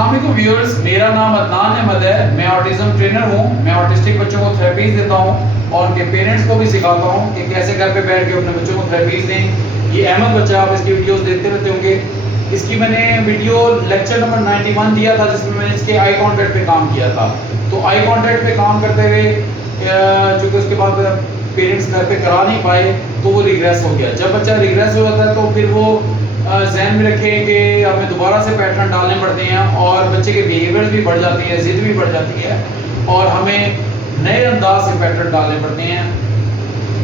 अस्सलाम वालेकुम व्यूअर्स, मेरा नाम अदनान अहमद है। मैं ऑटिज्म ट्रेनर हूँ। मैं ऑटिस्टिक बच्चों को थेरेपीज देता हूँ और उनके पेरेंट्स को भी सिखाता हूँ कि कैसे घर पे बैठ के अपने बच्चों को थेरेपीज दें। ये अहमद बच्चा, आप इसकी वीडियोस देखते रहते होंगे। इसकी मैंने वीडियो लेक्चर नंबर 91 दिया था, जिसमें मैंने इसके आई कॉन्टैक्ट पे काम किया था। तो आई कॉन्टैक्ट पे काम करते हुए चूँकि उसके बाद पेरेंट्स घर पे करा नहीं पाए तो वो रिग्रेस हो गया। जब बच्चा रिग्रेस हो जाता है तो फिर वो ज़हन में रखें कि हमें दोबारा से पैटर्न डालने पड़ते हैं और बच्चे के बिहेवियर्स भी बढ़ जाती है, ज़िद भी बढ़ जाती है और हमें नए अंदाज से पैटर्न डालने पड़ते हैं।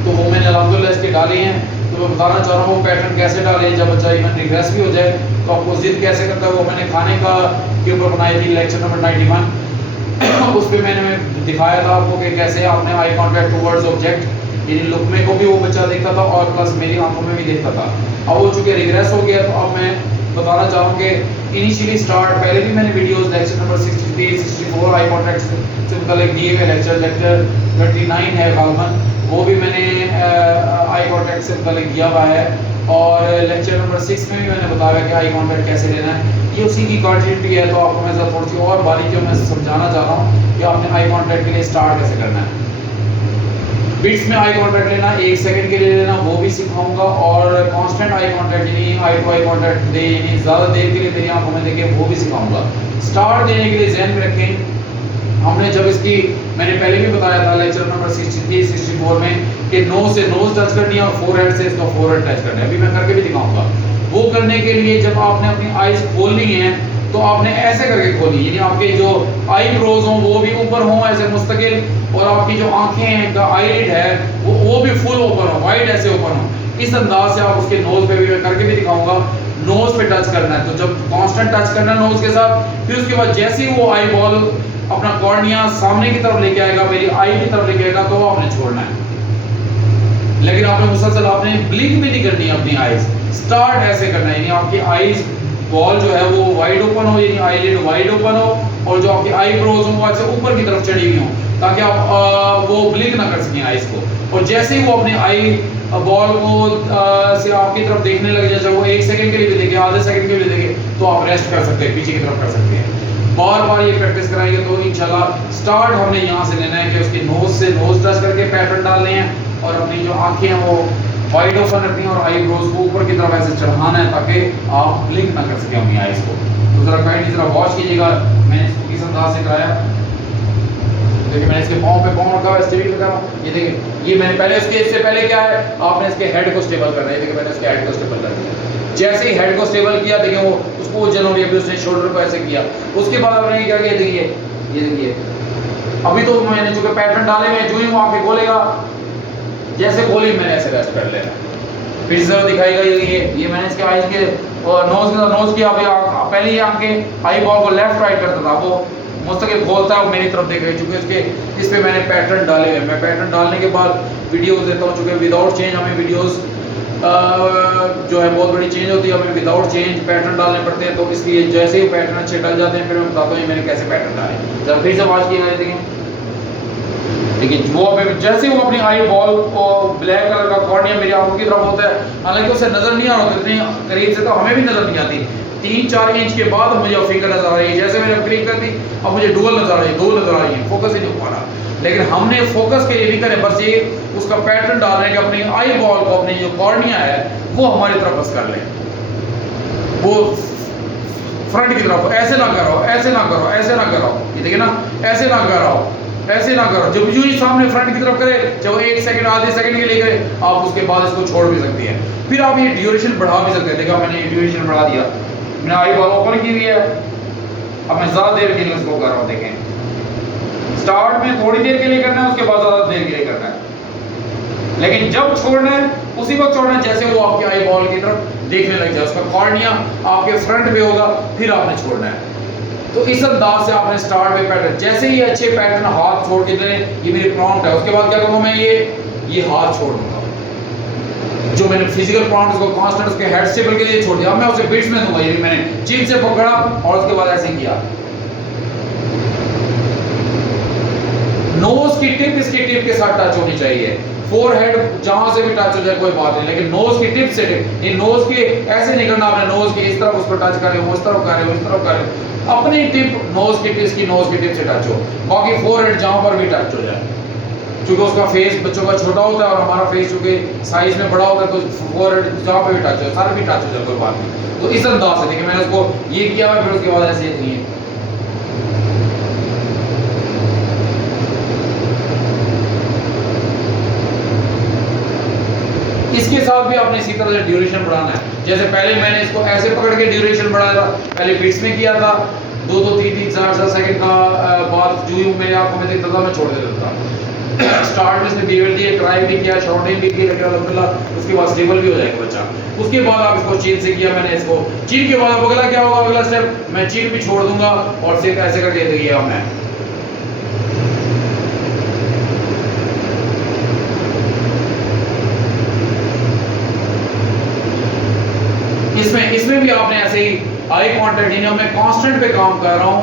तो वो मैंने अल्हम्दुलिल्लाह इसके डाले हैं। तो मैं बताना चाह रहा हूँ वो पैटर्न कैसे डालें जब बच्चा इवन रिग्रेस भी हो जाए तो आपको ज़िद कैसे करता है। वो मैंने खाने का के ऊपर बनाई थी लेक्चर नंबर 91। उस पर मैंने दिखाया था आपको कि कैसे आपने आई कॉन्टैक्ट टूवर्ड्स ऑब्जेक्ट यानी लुकमे को भी वो बच्चा देखता था और प्लस मेरी आंखों में भी देखता था। अब वो चूँकि रिग्रेस हो गया तो अब मैं बताना चाहूँ कि इनिशियली स्टार्ट पहले भी मैंने videos lecture number 63, 64 eye contact से मतलब दिए हुए लेक्चर 39 है गालमन, वो भी मैंने आई कॉन्टैक्ट से मतलब दिया हुआ है। और लेक्चर नंबर 6 में भी मैंने बताया कि आई कॉन्टैक्ट कैसे लेना है। ये उसी की कंटिन्यूटी है। तो आपको मैं थोड़ी सी और बारीकियों में समझाना चाह रहा हूँ कि आपने आई कॉन्टैक्ट के लिए स्टार्ट कैसे करना है। बिट्स में आई कॉन्टैक्ट लेना, 1 सेकंड के लिए लेना, वो भी सिखाऊंगा। और कांस्टेंट आई कॉन्टैक्ट यानी आई टू आई कॉन्टैक्ट दे यानी ज़्यादा देर के लिए तेरी आंखों में देखे, वो भी सिखाऊंगा। स्टार्ट देने के लिए ज़हन में रखें, हमने जब इसकी मैंने पहले भी बताया था लेक्चर नंबर 63, 64 में कि नोज से नोज टच करनी है और फोरहेड से इसका फोरहेड टच करना है। अभी मैं करके भी दिखाऊंगा। वो करने के लिए जब आपने अपनी आईज खोलनी है तो आपने ऐसे करके खोली यानी आपके जो आई ब्रोज हों वो भी ऊपर हों ऐसे मुस्तकिल, और आपकी जो आंखें हैं का आईलिड है वो भी फुल ओपन हो, वाइड ऐसे ओपन हो। इस अंदाज से आप उसके नोज पे भी मैं करके भी दिखाऊंगा। नोज पे टच करना है तो जब कांस्टेंट टच करना है नोज के साथ, फिर उसके बाद जैसे ही वो आई बॉल अपना कॉर्निया सामने की तरफ लेके आएगा, मेरी आई की तरफ लेके आएगा, तो वो आपने छोड़ना है। लेकिन आपने मुसलसल आपने ब्लिंक भी नहीं करनी है अपनी आईज। स्टार्ट ऐसे करना है यानी आपकी आईज बॉल जो है वो वाइड ओपन हो यानी आईलिड वाइड ओपन हो और जो आपकी आई ब्रोज हो वो ऐसे ऊपर की तरफ चढ़ी हुई हो ताकि आप वो ब्लिंक ना कर सकें आईज को। और जैसे ही वो अपने आई बॉल को से आपकी तरफ देखने लग जाए, जब वो 1 सेकंड के लिए भी देखे, आधे सेकंड के लिए देखे, तो आप रेस्ट कर सकते हैं, पीछे की तरफ कर सकते हैं। बार बार ये प्रैक्टिस कराएंगे तो इंशाल्लाह स्टार्ट हमने यहाँ से लेना है कि उसके नोज से नोज टच करके पैटर्न डालने हैं और अपनी जो आंखें हैं वो वाइड ओपन रखनी है और आई ब्रोज को ऊपर की तरफ ऐसे चढ़ाना है ताकि आप ब्लिंक ना कर सकें अपनी आईज को। तो जरा काइंडली जरा वॉच कीजिएगा मैंने इसको किस अंदाज से कराया। देखिए मैंने इसके पाँव पे पाँव रखा हुआ है, स्टेबल लगा रहा हूँ। ये देखिए ये मैंने पहले इससे पहले क्या है आपने इसके हेड को स्टेबल करना है। देखिए मैंने इसके हेड को स्टेबल कर दिया। जैसे ही हेड को स्टेबल किया देखिए वो उसको जल हो रही है, अभी उसने शोल्डर को ऐसे किया। उसके बाद आपने क्या किया, देखिए ये देखिए अभी तो मैंने चूंकि पैटर्न डाले हुए, जो ही वो आंखें खोलेगा जैसे खोली मैंने ऐसे रेस्ट कर लेना। फिर जरा दिखाएगा ये मैंने इसके आईज के और नोज के नोज की पहले ये आंखें आई बॉल को लेफ्ट राइट करता था, वो मुस्तकिल खोलता है और मेरी तरफ देख रही। चूंकि इसके इस पे मैंने पैटर्न डाले हुए, मैं पैटर्न डालने के बाद वीडियोस देता हूँ। चूंकि विदाउट चेंज हमें वीडियोस जो है बहुत बड़ी चेंज होती है, हमें विदाउट चेंज पैटर्न डालने पड़ते हैं। तो इसलिए जैसे ही पैटर्न अच्छे डल जाते हैं फिर मैं बताता हूँ मैंने कैसे पैटर्न डाले। जरा फिर से आवाज किया देखें, लेकिन वो जैसे वो अपनी आई बॉल को ब्लैक कलर का कॉर्निया मेरी आंखों की तरफ होता है, हालांकि उसे नजर नहीं आ रहा होता इतनी करीब से, तो हमें भी नजर नहीं आती। 3-4 इंच के बाद मुझे फिंगर नजर आ रही है। जैसे मैंने क्लिक कर दी अब मुझे डुअल नजर आ रही है, 2 नजर आ रही है, फोकस ही नहीं हो पा रहा। लेकिन हमने फोकस के लिए भी करें, बस ये उसका पैटर्न डाल रहे हैं कि अपनी आई बॉल को अपनी जो कॉर्निया है वो हमारी तरफ बस कर लें, वो फ्रंट की तरफ। ऐसे ना करो, ऐसे ना करो, ऐसे ना करो, ये देखिए ना, ऐसे ना करो, ऐसे ना करो। जब यूं ही सामने फ्रंट की तरफ करे, जब 1 सेकंड आधे सेकंड के लिए करे, आप उसके बाद इसको छोड़ भी सकती हैं। फिर आप ये ड्यूरेशन बढ़ा भी सकते हैं। देखा मैंने ये ड्यूरेशन बढ़ा दिया, मैंने आई बॉल ओपन की हुई है, अब मैं ज़्यादा देर के लिए इसको कर रहा हूँ। देखें स्टार्ट में थोड़ी देर के लिए करना है, उसके बाद ज़्यादा देर के लिए करना है। लेकिन जब छोड़ना है उसी वक्त छोड़ना है जैसे वो आपकी आई बॉल की तरफ देखने लग जाए, उसका कॉर्निया आपके फ्रंट पे होगा, फिर आपने छोड़ना है। तो इस अंदाज से आपने स्टार्ट में पैटर्न, जैसे ही अच्छे पैटर्न हाथ छोड़ के चले, ये मेरी प्रॉम्प्ट है। उसके बाद क्या करूँगा मैं, ये हाथ छोड़ दूंगा, जो मैंने फिजिकल प्रॉम्प्ट को कांस्टेंट उसके हेड स्टेबल के लिए छोड़ दिया। अब मैं उसे बिट्स में दूंगा। ये मैंने चिन से पकड़ा और उसके बाद ऐसे किया। नोज की टिप इसकी टिप के साथ टच होनी चाहिए। फोरहेड जहां से भी टच हो जाए कोई बात नहीं, लेकिन नोज की टिप से ये नोज के ऐसे नहीं करना आपने, नोज की इस तरफ उस पर टच करे, उस तरफ करे, उस तरफ करे, अपनी टिप नोज की टिप इसकी नोज की टिप से टच हो, बाकी फोरहेड जहां पर भी टच हो जाए। क्योंकि उसका फेस बच्चों का छोटा होता है और हमारा फेस चूंकि साइज में बड़ा होता है, तो फोरहेड जहां पर भी टच हो, सारा भी टच हो जाए कोई बात नहीं। तो इस अंदाज से देखिए मैंने उसको ये किया है, फिर उसके बाद ऐसे नहीं है। इसके साथ भी आपने इसी तरह से ड्यूरेशन बढ़ाना है। जैसे पहले मैंने इसको ऐसे पकड़ के ड्यूरेशन बढ़ाया था, पहले बीट्स में किया था, 2-2 3-3 4-4 सेकंड का बाद जो ही मैं आपको मैं देखता था मैं छोड़ देता था। स्टार्ट में इसने बिहेवियर दिया, क्राई भी किया, शॉर्टिंग भी की, लेकिन अल्हम्दुलिल्लाह उसके बाद स्टेबल भी हो जाएगा बच्चा। उसके बाद आप इसको चीन से किया मैंने इसको, चीन के बाद अगला क्या होगा, अगला स्टेप मैं चीन भी छोड़ दूंगा और सिर्फ ऐसे करके देखिए मैं इसमें भी आपने ऐसे ही आई कांटेक्ट, यानी मैं कांस्टेंट पे काम कर रहा हूँ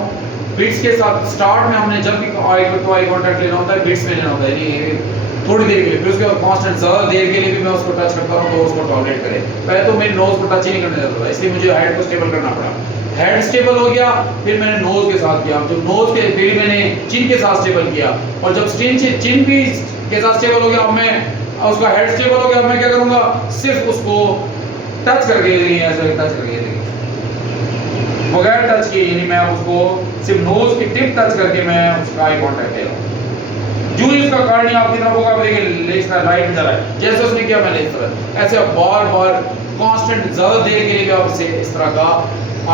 बिट्स के साथ। स्टार्ट में हमने जब भी आई कांटेक्ट लेना होता है बिट्स में लेना होता है, यानी थोड़ी देर के लिए, फिर उसके बाद कांस्टेंट ज़्यादा देर के लिए भी मैं उसको टच करता हूँ तो उसको टॉलरेट करे। पहले तो मेरे नोज को टच ही नहीं करने देता था, इसलिए मुझे हेड को स्टेबल करना पड़ा। हेड स्टेबल हो गया, फिर मैंने नोज के साथ किया, जब नोज के फिर मैंने चिन के साथ स्टेबल किया, और जब चिन भी के साथ स्टेबल हो गया, अब मैं उसका हेड स्टेबल हो गया, अब मैं क्या करूँगा, सिर्फ उसको टच करके ऐसे टच करके बगैर टच किए, यानी मैं उसको सिर्फ नोज की टिप टच करके मैं उसका आई कांटेक्ट ले रहा हूं। जो ही उसका कार्डिया आपकी तरफ होगा, देखिए इस तरह राइट में जा रहा है, जैसे उसने किया मैंने इस तरह, ऐसे आप बार बार कांस्टेंट ज्यादा देर के लिए भी आप इस तरह का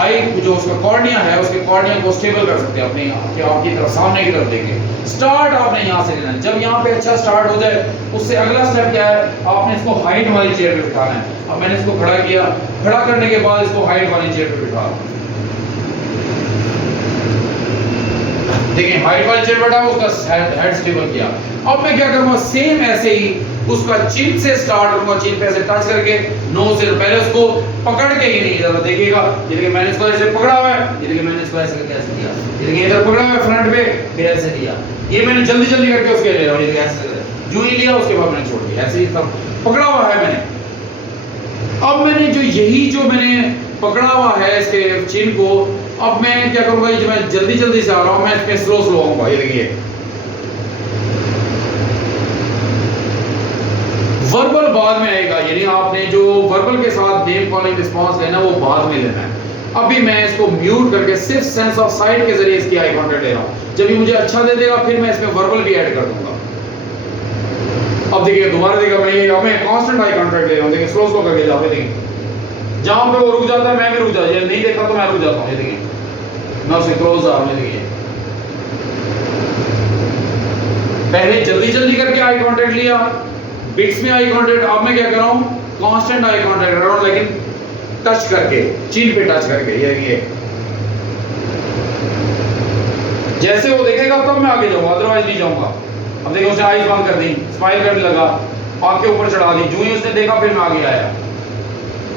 आई जो उसका कॉर्निया है उसके कॉर्निया को स्टेबल कर सकते हैं अपने आपकी तरफ, सामने की तरफ देके। स्टार्ट आपने यहाँ से लेना है, जब यहाँ पे अच्छा स्टार्ट हो जाए उससे अगला स्टेप क्या है, आपने इसको हाइट वाली चेयर पे बिठाना है। अब मैंने इसको खड़ा किया, खड़ा करने के बाद इसको हाइट वाली चेयर पे बिठा, देखिए हाइट वाली चेयर बैठा, उसका हेड स्टेबल किया। अब मैं क्या करूंगा, सेम ऐसे ही उसका चिन से स्टार्ट करूंगा, चिन पे ऐसे टच करके नोज से, पहले उसको पकड़ के ही नहीं जरा देखिएगा, ये देखिए मैंने इसको ऐसे पकड़ा हुआ है, ये देखिए मैंने इसको ऐसे करके ऐसे किया, ये देखिए इधर पकड़ा हुआ है फ्रंट पे, फिर ऐसे किया, ये मैंने जल्दी जल्दी करके उसके ले रहा हूं, ये देखिए ऐसे जो ही लिया उसके बाद मैंने छोड़ दिया, ऐसे ही सब पकड़ा हुआ है मैंने। अब मैंने जो मैंने पकड़ा हुआ है इसके चिन को, अब मैं क्या करूंगा, जो मैं जल्दी जल्दी से आ रहा हूं, मैं इसमें स्लो स्लो आऊंगा, ये देखिए वर्बल बाद में आएगा, यानी आपने जो वर्बल के साथ नेम कॉलिंग रिस्पांस लेना वो बाद में लेना है। अभी मैं इसको म्यूट करके सिर्फ सेंस ऑफ साइट के जरिए इसकी आई कांटेक्ट ले रहा हूं, जब ये मुझे अच्छा दे देगा फिर मैं इसमें वर्बल भी ऐड कर दूंगा। अब देखिए दोबारा देखिए मैं कांस्टेंट आई कांटेक्ट ले रहा हूं, देखिए स्लो स्लो करके जाओ, देखिए जहां पे वो रुक जाता है मैं भी रुक जाता हूं, नहीं देखा तो मैं रुक जाता हूं, ये देखिए मैं उससे क्लोज आ रहा हूं, देखिए पहले जल्दी जल्दी करके आई कांटेक्ट लिया, बिट्स में आई कांटेक्ट, अब मैं क्या कर रहा हूं, कांस्टेंट आई कांटेक्ट कर रहा हूं, लेकिन टच करके, चिन पे टच करके, ये जैसे वो देखेगा तब मैं आगे जाऊंगा, अदरवाइज नहीं जाऊंगा। अब देखिए उसने आईज बंद कर दी, स्माइल करने लगा, आंखें ऊपर चढ़ा दी, जो ही उसने देखा फिर मैं आगे आया।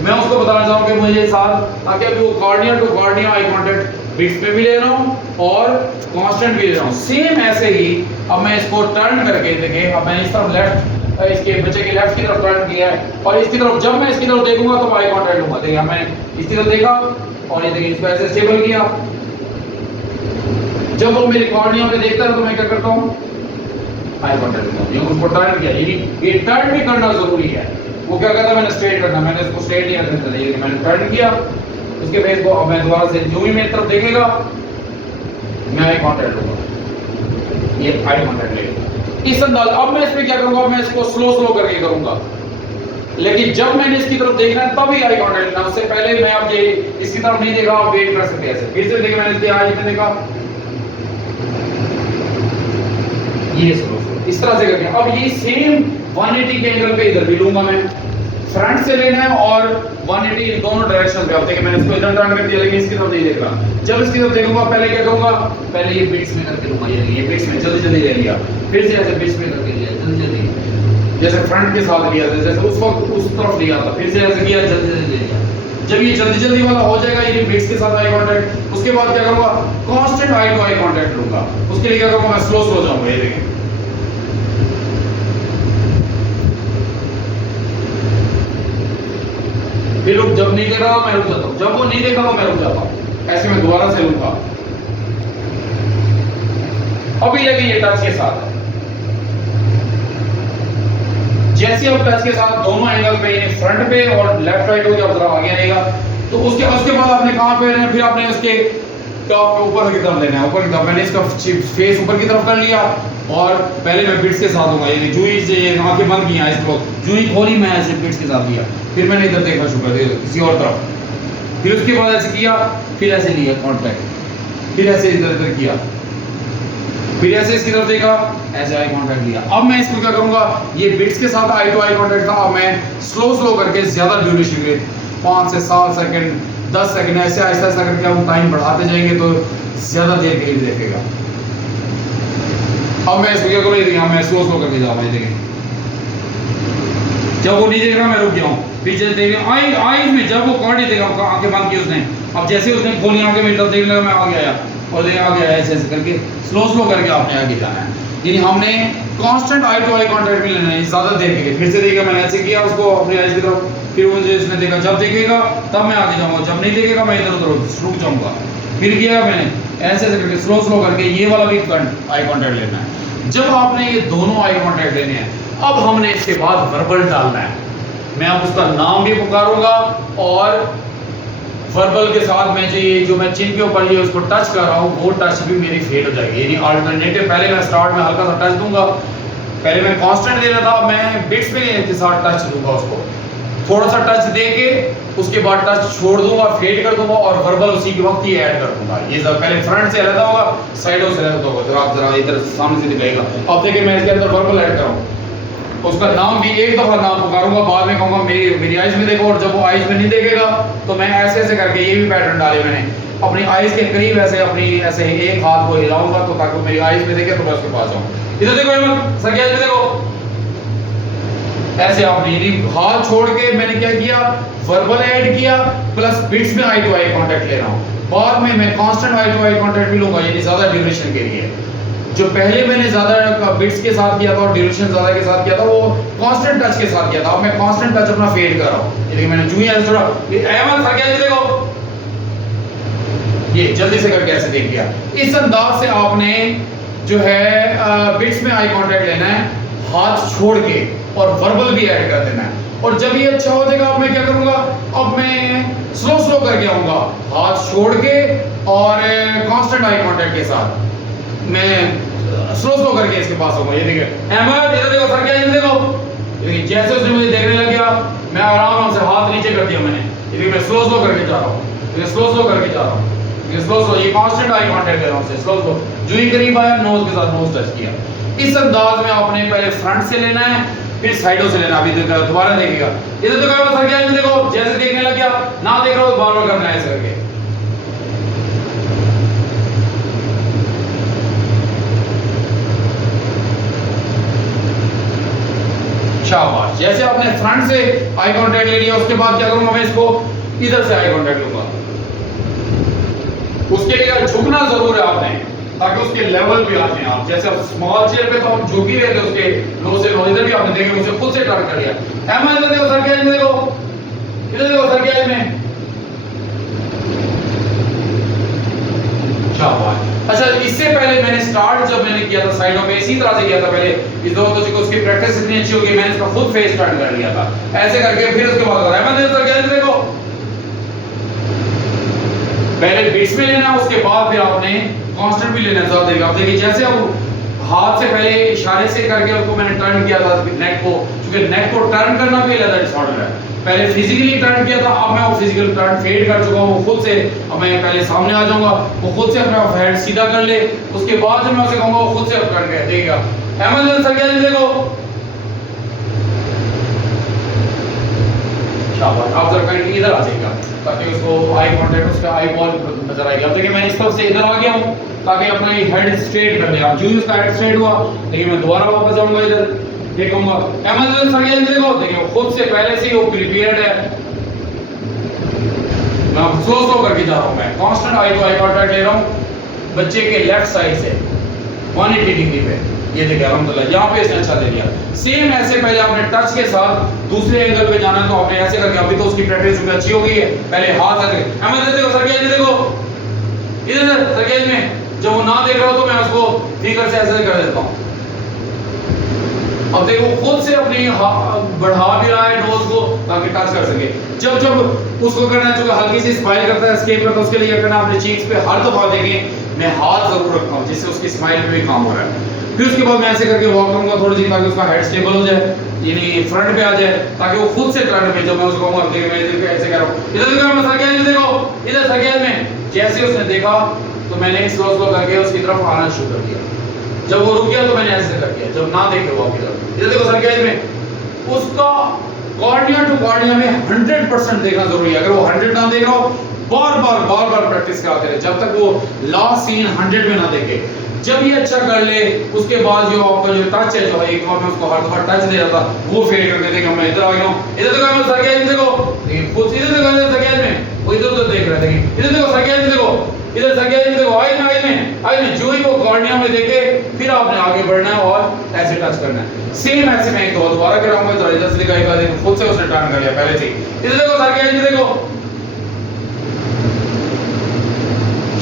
मैं उसको बताना चाहूँ कि मुझे साथ, ताकि अभी वो cornea to cornea eye contact bits में भी ले रहा हूँ और कांस्टेंट भी ले रहा हूँ, सेम ऐसे ही। अब मैं इसको टर्न करके देखिए, अब मैंने इस तरफ लेफ्ट, इसके बच्चे के लेफ्ट की तरफ टर्न किया है, और इसकी तरफ जब मैं इसकी तरफ देखूंगा तो आई कांटेक्ट लूंगा, देखिए मैं इसकी तरफ देखा और ये देखिए इसको ऐसे स्टेबल किया, जब वो मेरी कॉर्निया में देखता है तो मैं क्या करता हूँ, आई कांटेक्ट लूंगा, ये उसको टर्न किया, ये टर्न भी करना जरूरी है। वो क्या कहता है, मैंने स्ट्रेट करना, मैंने इसको स्ट्रेट नहीं करने दिया, ये मैंने टर्न किया उसके फेस को, अब मैं दोबारा से जो भी मेरी तरफ देखेगा मैं आई कांटेक्ट लूंगा, ये आई कांटेक्ट लेगा इस अंदाज। अब मैं इसमें क्या करूंगा, मैं इसको स्लो स्लो करके करूंगा, लेकिन जब मैंने इसकी तरफ देखना है तभी आई कांटेक्ट लेना, उससे पहले मैं आप ये इसकी तरफ नहीं देखा, आप वेट कर सकते हैं ऐसे। फिर से देखिए मैंने इसके आज इतने देखा, ये स्लो इस तरह से करके। अब ये सेम 180 के एंगल पे इधर भी लूंगा, मैं फ्रंट से लेना है और 180 इन दोनों डायरेक्शन पे। अब देखिए मैंने इसको इधर टर्न कर दिया, लेकिन इसकी तरफ नहीं देख रहा। जब इसकी तरफ देखूंगा पहले क्या करूंगा, पहले ये बिट्स में करके लूंगा, ये बिट्स में जल्दी जल्दी ले लिया, फिर से ऐसे बिट्स में करके लिया जल्दी जल्दी, जैसे फ्रंट के साथ लिया, जैसे उस वक्त उस तरफ लिया था, फिर से ऐसे किया जल्दी जल्दी ले लिया। जब ये जल्दी जल्दी वाला हो जाएगा, ये बिट्स के साथ आई कांटेक्ट, उसके बाद क्या करूंगा, constant eye to eye contact लूंगा। उसके लिए क्या करूंगा, मैं स्लो स्लो जाऊंगा, ये देखिए फिर रुक, जब नहीं देख रहा मैं रुक जाता हूँ, जब वो नहीं देखा तो मैं रुक जाता हूँ, ऐसे मैं दोबारा से लूंगा। अभी लगे ये टच के साथ है, जैसे अब टच के साथ दोनों एंगल पे यानी फ्रंट पे और लेफ्ट राइट हो गया, जरा आगे रहेगा। तो उसके बाद आपने कहां पे रहना है, फिर आपने उसके टॉप पे ऊपर की तरफ लेना है, ऊपर की तरफ। मैंने इसका फेस ऊपर की तरफ कर लिया और पहले मैं बिट्स के साथ दूंगा, यानी जूही से आंखें बंद की आइज क्लोज, जूही खोली मैं ऐसे बिट्स के साथ लिया, फिर मैंने इधर देखा शुरू कर दिया किसी और तरफ, फिर उसके बाद ऐसे किया, फिर ऐसे लिया कांटेक्ट, फिर ऐसे इधर इधर किया, फिर ऐसे इसकी तरफ देखा, ऐसे आई कांटेक्ट लिया। अब मैं इसको क्या करूंगा, ये बिट्स के साथ आई टू आई कांटेक्ट था, अब मैं स्लो करके ज्यादा ड्यूरेशन के 5 से 7 सेकंड 10 सेकंड ऐसे आहिस्ता आहिस्ता करके हम टाइम बढ़ाते जाएंगे तो ज्यादा देर के लिए देखेगा। अब मैं इसको क्या करूँ, ये देखिए मैं स्लो करके जा रहा हूँ, देखें जब वो नहीं देख रहा मैं रुक गया हूँ, पीछे देखें आई में जब वो कॉर्ड ही देगा, आंखें बंद की उसने, अब जैसे उसने खोली आंखें मेरी तरफ देख लगा मैं आ गया और आ गया, ऐसे ऐसे करके स्लो करके आपने आगे जाना है। यानी हमने constant eye to eye contact में लेना है ज्यादा देर के लिए। फिर से देखिए मैंने ऐसे किया उसको अपनी आइज की तरफ, फिर मुझे इसने देखा, जब देखेगा तब मैं आगे जाऊंगा, जब नहीं देखेगा मैं इधर उधर रुक जाऊंगा। फिर किया मैंने ऐसे ऐसे करके स्लो करके ये वाला भी आई कांटेक्ट लेना है। जब आपने ये दोनों आई कांटेक्ट लेने हैं, अब हमने इसके बाद वर्बल डालना है। मैं अब उसका नाम भी पुकारूंगा और वर्बल के साथ में जो मैं चिन के ऊपर ये उसको टच कर रहा हूँ वो टच भी मेरी फेड हो जाएगी। यानी अल्टरनेटिव, पहले मैं स्टार्ट में हल्का सा टच दूंगा, पहले मैं कांस्टेंट दे रहा था, मैं बिट्स पे के साथ टच दूंगा, उसको थोड़ा सा टच दे के उसके बाद टच छोड़ दूंगा, फेड कर दूंगा और वर्बल उसी के वक्त ही ऐड कर दूंगा। ये सब पहले फ्रंट से अलग होगा, साइडों से अलग होगा, जरा इधर सामने से दिखेगा। अब देखिए मैं इसके अंदर वर्बल ऐड कर रहा हूँ, उसका नाम भी एक दफा नाम पुकारूंगा, बाद में कहूंगा मेरी आइज में देखो, और जब वो आइज में नहीं देखेगा तो मैं ऐसे ऐसे करके ये भी पैटर्न डाले मैंने अपनी आइज के करीब, ऐसे अपनी ऐसे एक हाथ को हिलाऊंगा तो ताकि मेरी आइज में देखे तो मैं उसके पास आऊं। इधर देखो अहमद सर, आइज में देखो, ऐसे आपने यानी हाथ छोड़ के मैंने क्या किया, वर्बल ऐड किया प्लस बिट्स में आई टू आई कांटेक्ट ले रहा हूं। बाद में मैं constant eye to eye contact भी लूंगा, यानी ज्यादा ड्यूरेशन के लिए। जो पहले मैंने ज्यादा बिट्स के साथ किया था और ड्यूरेशन ज्यादा के साथ किया था, वो कांस्टेंट टच के साथ किया था। अब मैं कांस्टेंट टच अपना फेड कर रहा हूं, ये देखिए मैंने जूही ऐसे थोड़ा अहमद सर, क्या देखो ये जल्दी से करके ऐसे देख लिया। इस अंदाज से आपने जो है बिट्स में आई कांटेक्ट लेना है, हाथ छोड़ के, और वर्बल भी ऐड कर देना है। और जब ये अच्छा हो जाएगा अब मैं क्या करूंगा, अब मैं स्लो करके आऊंगा, हाथ छोड़ के और कांस्टेंट आई कांटेक्ट के साथ मैं स्लो करके इसके पास आऊंगा। ये देखिए अहमद इधर देखो सर, क्या इधर देखो, देखिए जैसे उसने मुझे देखने लग गया मैं आराम से हाथ नीचे कर दिया मैंने, ये देखिए मैं स्लो करके जा रहा हूँ, ये स्लो करके जा रहा हूँ, ये स्लो ये कांस्टेंट आई कांटेक्ट ले रहा हूँ, स्लो जो ही करीब आया नोज के साथ नोज टच किया। इस अंदाज में आपने पहले फ्रंट से लेना है, फिर साइडों से लेना। अभी दोबारा देखिएगा, इधर देखो सर, क्या इधर देखो, जैसे देखने लग गया ना देख रहा हूँ बार करना है ऐसे करके। शाबाश, जैसे आपने फ्रंट से आई कांटेक्ट ले लिया, उसके बाद क्या करूंगा मैं इसको इधर से आई कांटेक्ट लूंगा। उसके लिए झुकना जरूर है आपने, ताकि उसके लेवल पे आते हैं आप। जैसे अब स्मॉल चेयर पे तो हम झुक ही रहे थे, उसके नो से नो, इधर भी आपने देखे मुझे खुद से टर्न कर लिया। अहमद इधर देखो सर, क्या इधर देखो, इधर देखो सर, क्या इसमें शाबाश। अच्छा, इससे पहले मैंने स्टार्ट जब मैंने किया था साइडों में इसी तरह से किया था, पहले इस दो तो उसकी प्रैक्टिस इतनी अच्छी हो गई मैंने इसका खुद फेस टर्न कर लिया था ऐसे करके। फिर उसके बाद अहमद इधर क्या इधर देखो, पहले बिट्स में लेना, उसके बाद फिर आपने कांस्टेंट भी लेना ज्यादा देगा। आप देखिए जैसे अब हाथ से पहले इशारे से करके उसको मैंने टर्न किया था नेक को, क्योंकि नेक को टर्न करना भी अलग डिसऑर्डर है। पहले फिजिकली टर्न किया था, अब मैं वो फिजिकल टर्न फेड कर चुका हूँ खुद से। अब मैं पहले सामने आ जाऊंगा, वो खुद से अपना हेड सीधा कर ले, उसके बाद जब मैं उसे कहूंगा वो खुद से टर्न कर देगा। अहमद सर, क्या देखो शाबाश। आप जरा काइंडली इधर आ जाइएगा ताकि उसको आई कांटेक्ट, उसका आई बॉल नजर आएगा। अब देखिए मैं इस तरफ से इधर आ गया हूँ ताकि अपना ये हेड स्ट्रेट कर ले। आप जो ही उसका हेड स्ट्रेट हुआ, देखिए मैं दोबारा वापस जाऊंगा इधर, देखूंगा अहमद सर, क्या देखो, देखिए खुद से पहले से ही वो प्रिपेयर्ड है। मैं स्लो करके जा रहा हूँ, मैं constant eye to eye contact ले रहा हूँ बच्चे के लेफ्ट साइड से 180 डिग्री पे। ये देखिए अल्हम्दुलिल्लाह यहाँ पे इसने अच्छा दे दिया। सेम ऐसे पहले आपने टच के साथ दूसरे एंगल पे जाना तो आपने ऐसे करके, अभी तो उसकी प्रैक्टिस चूंकि अच्छी हो गई है, पहले हाथ करके अहमद देखो सरगेज देखो इधर सरगेज में, जब वो ना देख रहा हो तो मैं उसको फिगर से ऐसे कर देता हूँ। अब देखो खुद से अपनी बढ़ा भी रहा है नोज को ताकि टच कर सके। जब जब उसको करना है जो हल्की सी स्माइल करता है एस्केप करता है, उसके लिए करना अपने चीक्स पे हर दफा देखें मैं हाथ जरूर रखता हूँ जिससे उसकी स्माइल पे भी काम हो रहा है। फिर उसके बाद मैं ऐसे करके वॉक करूंगा थोड़ी सी ताकि उसका हेड स्टेबल हो जाए, यानी फ्रंट पे आ जाए ताकि वो खुद से टर्न में, जब मैं उसको कहूंगा देखिए मैं इधर ऐसे कर रहा हूं, इधर देखो मैं सरगेज में देखो, इधर सरगेज में जैसे उसने देखा तो मैंने स्लो स्लो करके उसकी तरफ आना शुरू कर दिया। जब वो रुक गया तो मैंने ऐसे कर दिया, जब ना देखे वो आपकी तरफ, इधर देखो सरगेज में उसका कॉर्निया टू कॉर्निया में 100% देखना जरूरी है। अगर वो 100 ना देख रहा हो बार बार प्रैक्टिस कराते रहे जब तक वो लास्ट सीन 100 में ना देखे। जब ये अच्छा कर ले उसके बाद जो आपका जो टच है, जो है एक बार मैं उसको हर दफा टच दे रहा था वो फेड करके देखो मैं इधर आ गया हूं, इधर देखो मैं सरगेज में देखो, खुद इधर देखो इधर सरगेज में वो इधर उधर देख रहे थे, इधर देखो सरगेज में देखो, इधर सरगेज में देखो, आई में जो ही वो कॉर्निया में देखे फिर आपने आगे बढ़ना है और ऐसे टच करना है। सेम ऐसे मैं एक दोबारा कराऊंगा, जरा इधर से दिखाएगा, देखो खुद से उसने टर्न कर लिया पहले से। इधर देखो सरगेज में देखो,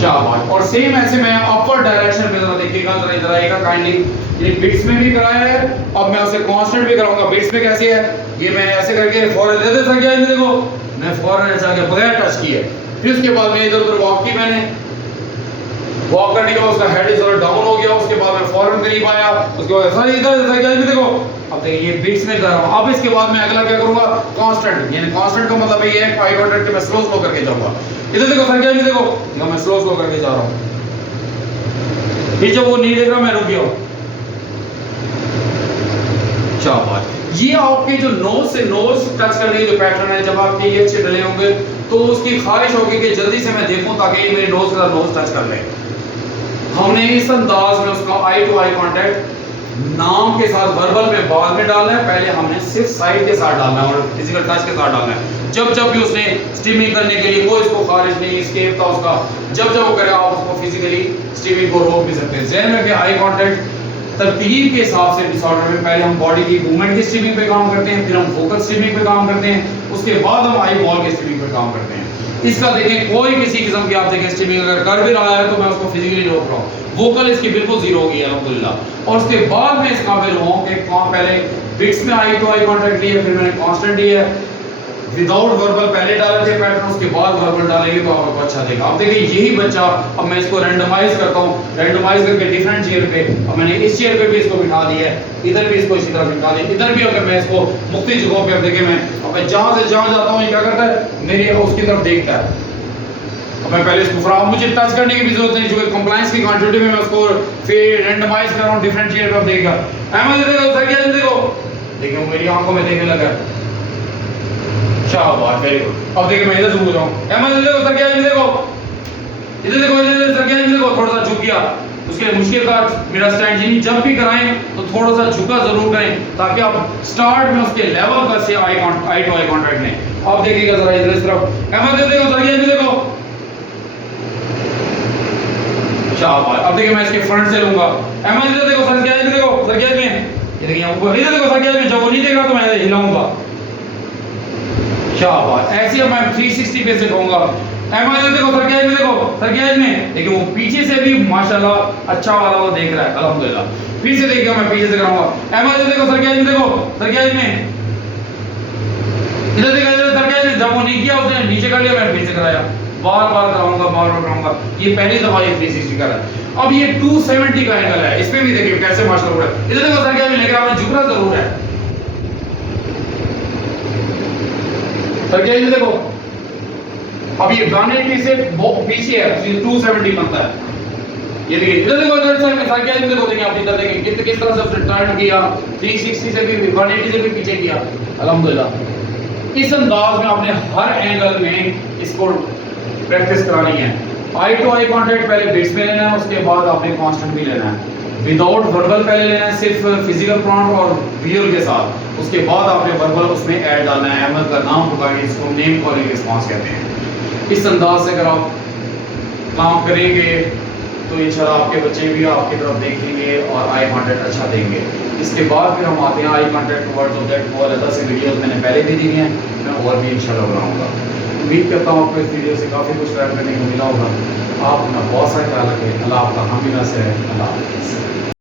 शाबाश। और सेम ऐसे मैं अपर डायरेक्शन में जरा देखिएगा, जरा इधर आएगा काइंडली, ये बिट्स में भी कराया है, अब मैं उसे कांस्टेंट भी कराऊंगा। बिट्स में कैसे है, ये मैं ऐसे करके फौरन दे दे सक गया, देखो मैं फौरन ऐसा के बगैर टच किए, फिर उसके बाद मैं इधर उधर वॉक की, मैंने वॉक करने के बाद उसका हेड इधर डाउन हो गया, उसके बाद मैं फौरन करीब आया, उसके बाद सर इधर सक देखो। अब देखिए ये बिट्स में कर रहा हूं। अब इसके बाद मैं अगला क्या करूंगा, कांस्टेंट, यानी कांस्टेंट का मतलब ये है आई कांटेक्ट के मैं स्लो स्लो करके जाऊंगा। इधर देखो सरगेज में देखो, मैं स्लो स्लो करके जा रहा हूं, फिर जब वो नहीं देख रहा मैं रुक गया। शाबाश। ये आपके जो नोज से नोज टच करने के जो पैटर्न है, जब आपके ये अच्छे डले होंगे तो उसकी ख्वाहिश होगी कि जल्दी से मैं देखूं ताकि ये मेरे नोज का नोज टच कर ले। हमने इस अंदाज में उसका आई टू आई कांटेक्ट नाम के साथ वर्बल में बाद में डालना है, पहले हमने सिर्फ साइड के साथ डालना है और फिजिकल टच के साथ डालना है। जब जब भी उसने स्टीमिंग करने के लिए कोई इसको खारिज नहीं स्केप था उसका, जब जब वो करे आप उसको फिजिकली स्टीमिंग को रोक भी सकते हैं। ज़हन में कि आई कांटेक्ट तरतीब के हिसाब से डिसऑर्डर में पहले हम बॉडी की मूवमेंट की स्टीमिंग पे काम करते हैं, फिर हम फोकस स्टीमिंग पे काम करते हैं, उसके बाद हम आई बॉल की स्टीमिंग पे काम करते हैं। इसका देखें कोई किसी किस्म की आप देखें स्टीमिंग अगर कर भी रहा है तो मैं उसको फिजिकली रोक रहा हूँ, वोकल इसकी बिल्कुल जीरो होगी अल्हम्दुलिल्लाह। और उसके बाद मैं इस काबिल हूँ कि पहले बिट्स में आई टू आई कांटेक्ट लिया, फिर मैंने कांस्टेंट लिया, विदाउट वर्बल पहले डाले थे पैटर्न, उसके बाद वर्बल डालेंगे तो आपको अच्छा देगा। अब देखिए यही बच्चा, अब मैं इसको रैंडमाइज करता हूँ, रैंडमाइज करके डिफरेंट चेयर पे, अब मैंने इस चेयर पे भी इसको बिठा दिया है, इधर भी इसको इसी तरह बिठा दिया, इधर भी अगर मैं इसको मुख्तलिफ जगहों पे, अब देखिए मैं अब मैं जहाँ से जहाँ जाता हूँ ये क्या करता है, मेरी उसकी तरफ देखता है। अब मैं पहले इसको फराम, मुझे टच करने की भी जरूरत नहीं, जो कंप्लायंस की क्वांटिटी में मैं उसको फिर रैंडमाइज कर रहा हूँ डिफरेंट चेयर पे। देखेगा अहमद देखो सरगेज देखो, देखिए वो मेरी आंखों में देखने लगा, शाबाश वेरी गुड। अब देखिए मैं इधर झुक रहा हूं, अहमद देखो सरगेज देखो, इधर देखो इधर सरगेज देखो, थोड़ा सा झुक गया, उसके लिए मुश्किल का मेरा स्टैंड यानी जब भी कराएं तो थोड़ा सा झुका जरूर करें ताकि आप स्टार्ट में उसके लेवल का से आई टू आई कांटेक्ट लें। अब देखिएगा जरा इधर इस तरफ, अहमद देखो सरगेज देखो, शाबाश। अब देखिए मैं इसके फ्रंट से लूंगा, अहमद इधर देखो सरगेज देखो, सरगेज में ये देखिए ऊपर, इधर देखो सरगेज में, जब वो नहीं देगा तो मैं हिलाऊंगा, शाबाश। ऐसे अब मैं 360 पे से कहूंगा, अहमद देखो सरगेज में देखो, सरगेज में देखिए वो पीछे से भी माशाल्लाह अच्छा वाला वो देख रहा है अल्हम्दुलिल्लाह। फिर से देखिएगा मैं पीछे से कराऊंगा, अहमद देखो सरगेज में देखो, सरगेज में इधर देखो, इधर सरगेज में, जब वो नहीं किया उसने नीचे कर लिया, मैं फिर से कराया, बार बार कराऊंगा, बार बार कराऊंगा। ये पहली दफा ये 360 का है। अब ये 270 का एंगल है, इस पे भी देखिए कैसे माशाल्लाह हो रहा है। इधर देखो सरगेज में, लेकिन आपने झुकना जरूर है, सरगेज में देखो। अब ये 180 से पीछे है, 270 बनता है। ये देखिए इधर देखो, इधर साइड में सरगेज में देखो, देखिए आप इधर देखिए किस तरह से उसने टर्न किया, 360 से भी 180 से भी पीछे किया अल्हम्दुलिल्लाह। इस अंदाज में आपने हर एंगल में इसको प्रैक्टिस करानी है। आई टू आई कांटेक्ट पहले बिट्स में लेना है, उसके बाद आपने कांस्टेंट भी लेना है, विदाउट वर्बल पहले लेना है सिर्फ फिजिकल प्रॉम्प्ट और विजुअल के साथ, उसके बाद आपने वर्बल उसमें ऐड डालना है, अहमद का नाम पुकारिए, इसको नेम कॉलिंग रिस्पांस कहते हैं। इस अंदाज से अगर आप काम करेंगे तो इंशाल्लाह आपके बच्चे भी आपकी तरफ देखेंगे और आई कांटेक्ट अच्छा देंगे। इसके बाद फिर हम आते हैं आई कांटेक्ट टुवर्ड्स ऑब्जेक्ट, वो अलग से वीडियोस मैंने पहले भी दी हैं, मैं और भी इंशाल्लाह बनाऊंगा। उम्मीद करता हूँ आपको इस वीडियो से काफ़ी कुछ लर्न करने को मिला होगा। आप अपना बहुत सा ख्याल रखें। अल्लाह आपका हामी ना से है। अल्लाह हाफ़िज़।